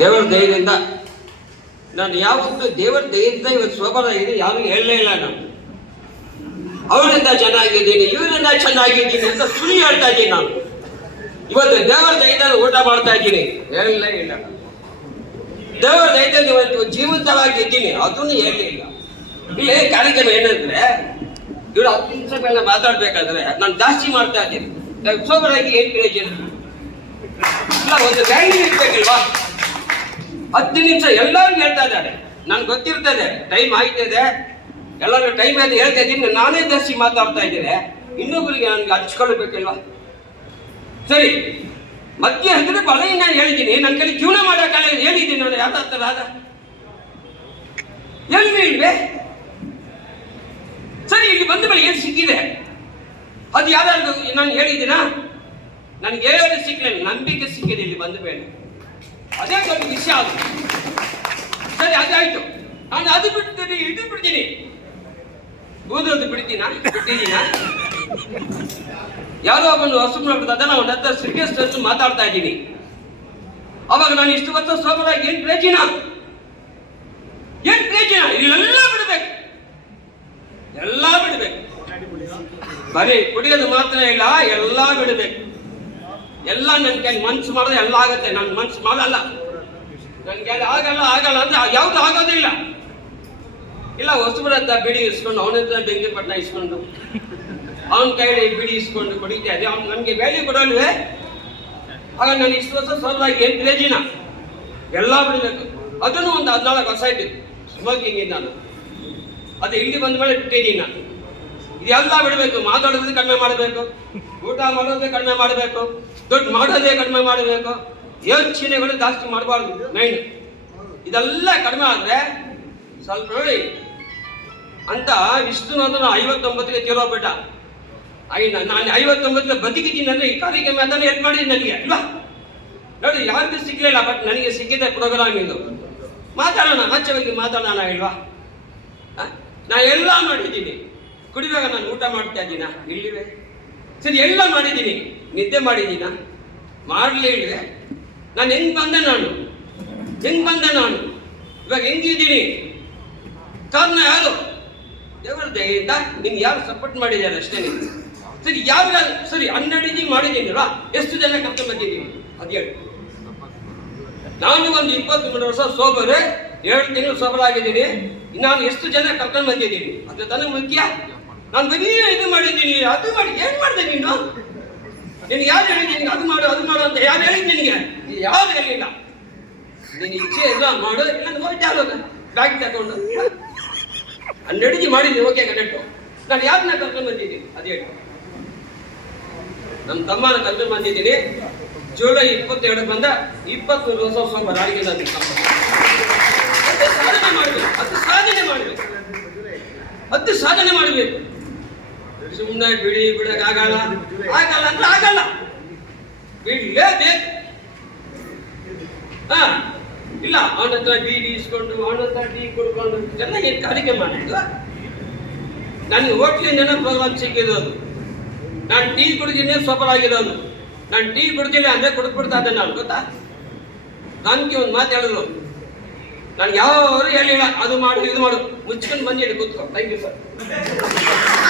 ದೇವರ ದಯದಿಂದ ನಾನು ಯಾವತ್ತೂ ದೇವರ ದಯದಿಂದ ಇವತ್ತು ಸೋಬರಾಗಿದೆ ಯಾರು ಹೇಳಲೇ ಇಲ್ಲ. ನಾನು ಅವರಿಂದ ಚೆನ್ನಾಗಿದ್ದೀನಿ ಇವರಿಂದ ಚೆನ್ನಾಗಿದ್ದೀನಿ ಅಂತ ಸುಳ್ಳು ಹೇಳ್ತಾ ಇದ್ದೀನಿ. ನಾನು ಇವತ್ತು ದೇವರ ದಯದಿಂದ ಊಟ ಮಾಡ್ತಾ ಇದ್ದೀನಿ ಹೇಳಲೇ ಇಲ್ಲ. ದೇವರ ದಯದಿಂದ ಇವತ್ತು ಜೀವಂತವಾಗಿ ಇದ್ದೀನಿ ಅದನ್ನು ಹೇಳಲೇ ಇಲ್ಲ. ಇಲ್ಲಿ ಕಾರ್ಯಕ್ರಮ ಏನಂದ್ರೆ ಇವರು 10 ನಿಮಿಷಗಳನ್ನ ಮಾತಾಡ್ಬೇಕಾದ್ರೆ ನಾನು ಜಾಸ್ತಿ ಮಾಡ್ತಾ ಇದ್ದೀನಿ. ಸೋಬರಾಗಿ ಏನ್ ಪ್ರಯೋಜನ ಇಲ್ಲ, ಒಂದು ವ್ಯಾಲ್ಯೂ ಇರ್ಬೇಕಲ್ವಾ? 10 ನಿಮಿಷ ಎಲ್ಲರೂ ಹೇಳ್ತಾ ಇದ್ದಾರೆ, ನನ್ಗೆ ಗೊತ್ತಿರ್ತದೆ ಟೈಮ್ ಆಗ್ತದೆ, ಎಲ್ಲರೂ ಟೈಮ್ ಆಯ್ತು ಹೇಳ್ತಾ ಇದ್ದೀನಿ. ನಾನೇ ಜಾಸ್ತಿ ಮಾತಾಡ್ತಾ ಇದ್ದೇನೆ, ಇನ್ನೊಬ್ಬರಿಗೆ ನನ್ಗೆ ಹಂಚ್ಕೊಳ್ಬೇಕಲ್ವಾ? ಸರಿ, ಮಧ್ಯೆ ಅಂದ್ರೆ ಬಲ ನಾನು ಹೇಳಿದ್ದೀನಿ, ನನ್ನ ಕಡೆ ಜೀವನ ಮಾಡೋಕ್ಕಲ್ಲ ಹೇಳಿದ್ದೀನಿ. ನಾನು ಯಾವ್ದಾಗ್ತದ ಅದ ಎಲ್ಲಿ ಇಲ್ವೇ? ಸರಿ, ಇಲ್ಲಿ ಬಂದ ಮೇಲೆ ಏನು ಸಿಕ್ಕಿದೆ ಅದು ಯಾರು ನಾನು ಹೇಳಿದ್ದೀನಾ? ನನಗೆ ಏನು ಸಿಕ್ಕಲಿಲ್ಲ, ನಂಬಿಕೆ ಸಿಕ್ಕಿದೆ ಇಲ್ಲಿ ಬಂದ ಮೇಲೆ. ಅದೇ ದೊಡ್ಡ ವಿಷಯ ಅದು. ಸರಿ, ಅದಾಯ್ತು. ನಾನು ಅದು ಬಿಡ್ತೀನಿ ಇದು ಬಿಡ್ತೀನಿ, ಓದೋದು ಬಿಟ್ಟಿದ್ದೀನ. ಯಾರೋ ಒಬ್ಬನು ಹೊಸಬ್ರು ಅದನ್ನ ಅವನ ಹತ್ರ ಶ್ರೀಕೃಷ್ಣ ಮಾತಾಡ್ತಾ ಇದ್ದೀನಿ. ಅವಾಗ ನಾನು ಇಷ್ಟು ವರ್ಷ ಸೋಬರಾಗಿ ಏನ್ ಪ್ರಯೋಜನ? ಇಲ್ಲೆಲ್ಲ ಬಿಡ್ಬೇಕು, ಎಲ್ಲ ಬಿಡ್ಬೇಕು. ಬರೀ ಕುಡಿಯೋದು ಮಾತ್ರ ಇಲ್ಲ, ಎಲ್ಲ ಬಿಡ್ಬೇಕು. ಎಲ್ಲ ನನ್ ಕೈ ಮನ್ಸು ಮಾಡಿದ್ರೆ ಎಲ್ಲ ಆಗತ್ತೆ. ನನ್ ಮನ್ಸು ಮಾಡಲ್ಲ, ನನ್ಗೆ ಆಗಲ್ಲ ಅಂದ್ರೆ ಯಾವ್ದು ಆಗೋದಿಲ್ಲ. ಇಲ್ಲ, ಹೊಸಬ್ರತ್ತ ಬಿಡಿ ಇಸ್ಕೊಂಡು ಅವನತ್ರ ಬೆಂಕಿ ಪಟ್ಟಣ ಇಸ್ಕೊಂಡು ಅವನ ಕೈಲಿ ಬಿಡಿ ಇಸ್ಕೊಂಡು ಕುಡಿತಾ ಇದೆ. ಅವ್ನು ನನ್ಗೆ ವ್ಯಾಲ್ಯೂ ಕೊಡಲ್ವೇ? ಆಗ ನಾನು ಇಷ್ಟು ವರ್ಷ ಸೋಬರಾಗಿ ಏನ್ ಪ್ರಯೋಜನ? ಎಲ್ಲ ಬಿಡ್ಬೇಕು. ಅದನ್ನು ಒಂದು 14 ವರ್ಷ ಆಯ್ತು ಸ್ಮೋಕಿಂಗ್ ನಾನು. ಅದು ಇಲ್ಲಿ ಬಂದ ಮೇಲೆ ಬಿಟ್ಟಿದ್ದೀನಿ ನಾನು. ಇದೆಲ್ಲ ಬಿಡಬೇಕು. ಮಾತಾಡೋದೇ ಕಡಿಮೆ ಮಾಡಬೇಕು, ಊಟ ಮಾಡೋದೇ ಕಡಿಮೆ ಮಾಡಬೇಕು, ದುಡ್ಡು ಮಾಡೋದೇ ಕಡಿಮೆ ಮಾಡಬೇಕು, ಯೋಚನೆಗಳು ಜಾಸ್ತಿ ಮಾಡಬಾರ್ದು. ಮೈನ್ ಇದೆಲ್ಲ ಕಡಿಮೆ ಆದರೆ ಸ್ವಲ್ಪ ನೋಡಿ ಅಂತ ವಿಷ್ಣುನಂದನ 59ಗೆ ತೀರೋಗ್ಬಿಟ್ಟ. ನಾನು 59 ಬದುಕಿದ್ದೀನಿ ಅಂದ್ರೆ ಈ ಕಾರ್ಯಕ್ರಮ ಅದನ್ನು ಹೆಲ್ಪ್ ಮಾಡಿದ್ದೀನಿ ನನಗೆ ಅಲ್ವಾ? ನೋಡಿ, ಯಾರಿಗೂ ಸಿಕ್ಕಲಿಲ್ಲ, ಬಟ್ ನನಗೆ ಸಿಕ್ಕಿದೆ ಪ್ರೋಗ್ರಾಮ್ ಇದು. ಮಾತಾಡೋಣ, ಆಚೆ ಬಗ್ಗೆ ಮಾತಾಡೋಣ ಇಲ್ವಾ? ನಾ ಎಲ್ಲ ಮಾಡಿದ್ದೀನಿ. ಕುಡಿವಾಗ ನಾನು ಊಟ ಮಾಡ್ತಾ ಇದ್ದೀನ ಇಲ್ಲಿವೆ? ಸರಿ, ಎಲ್ಲ ಮಾಡಿದ್ದೀನಿ. ನಿದ್ದೆ ಮಾಡಿದ್ದೀನ? ಮಾಡಲೇ ಇಲ್ವೇ? ನಾನು ಹೆಂಗ್ ಬಂದೆ ನಾನು ಇವಾಗ ಹೆಂಗಿದ್ದೀನಿ? ಕಾರಣ ಯಾರು? ದೇವರ ದಯೆಯಿಂದ ನಿಮ್ಗೆ ಯಾರು ಸಪೋರ್ಟ್ ಮಾಡಿದ್ದಾರೆ ಅಷ್ಟೇ. ಸರಿ, ಸರಿ 12 ಮಾಡಿದ್ದೀನಿಲ್ವಾ? ಎಷ್ಟು ಜನ ಕರ್ಕೊಂಡು ಬಂದಿದ್ದೀನಿ ಅದು ಹೇಳಿ. ನಾನು ಒಂದು 23 ವರ್ಷ ಸೋಬರ್, 2 ತಿಂಗಳು ಸೋಬರ್ ಆಗಿದ್ದೀನಿ. ನಾನು ಎಷ್ಟು ಜನ ಕರ್ಕೊಂಡು ಬಂದಿದ್ದೀನಿ ಅದು ತನಗೆ ಮುಖ್ಯ. ನಾನು ಬರೀ ಇದು ಮಾಡಿದ್ದೀನಿ, ಅದು ಮಾಡಿ. ಏನ್ ಮಾಡಿದೆ ನೀನು? ಯಾರು ಹೇಳಿದ್ದೀನಿ ಅದು ಮಾಡು ಅಂತ? ಯಾರು ಹೇಳಿದ್ ನಿನಗೆ? ಯಾರು ಹೇಳಿಲ್ಲ. ನೀನು ಇಚ್ಛೆ ಇಲ್ಲ ಮಾಡು, ಇಲ್ಲ ಹೋಗ್ತಾ ಬ್ಯಾಗ್ ತಗೊಂಡು 12 ಮಾಡಿದ್ದೀನಿ. Okay, correct. ನಾನು ಯಾರನ್ನ ಕರ್ಕೊಂಡು ಬಂದಿದ್ದೀನಿ ಅದು ಹೇಳಿ. ನಮ್ಮ ತಮ್ಮನ ಕರ್ಕೊಂಡು ಬಂದಿದ್ದೀನಿ. ಜುಲೈ 22 ಬಂದ 23 ವರ್ಷ ಸೋಬರ್ ಆಗಿ ನಾನು ಸಾಧನೆ ಮಾಡಬೇಕು. ಸುಮ್ಮನೆ ಬಿಡಕ್ಕಾಗಲ್ಲ ಅಂದ್ರೆ ಆಗಲ್ಲ, ಬಿಡ್ಲೇಬೇಕು. ಇಲ್ಲ, ಅವನ ಹತ್ರ ಬೀಡಿ ಇಸ್ಕೊಂಡು ಅವನ ಹತ್ರ ಟೀ ಕುಡ್ಕೊಂಡು ಚೆನ್ನಾಗಿ ಕಾರ್ಯಕ್ರಮ ಮಾಡಿದ್ದು. ನನಗೆ ಹೋಟ್ಲಿಂದ ಪ್ರೋಗ್ರಾಮ್ ಸಿಕ್ಕಿರೋದು. ನಾನು ಟೀ ಕುಡಿದಿನೇ ಸೋಬರಾಗಿರೋದು. ನಾನು ಟೀ ಕುಡ್ತೀನಿ ಅಂದ್ರೆ ಕುಡಿದ್ಬಿಡ್ತಾ ಇದ್ದೆ ನಾನು, ಗೊತ್ತಾ? ನನಗೆ ಒಂದು ಮಾತು ಹೇಳಿದ್ರು, ನಾನು ಯಾರು ಹೇಳಿಲ್ಲ ಅದು ಮಾಡು ಇದು ಮಾಡು, ಮುಚ್ಕೊಂಡು ಬಂದಿದೆ ಕೂತ್ಕೊ. Thank you sir.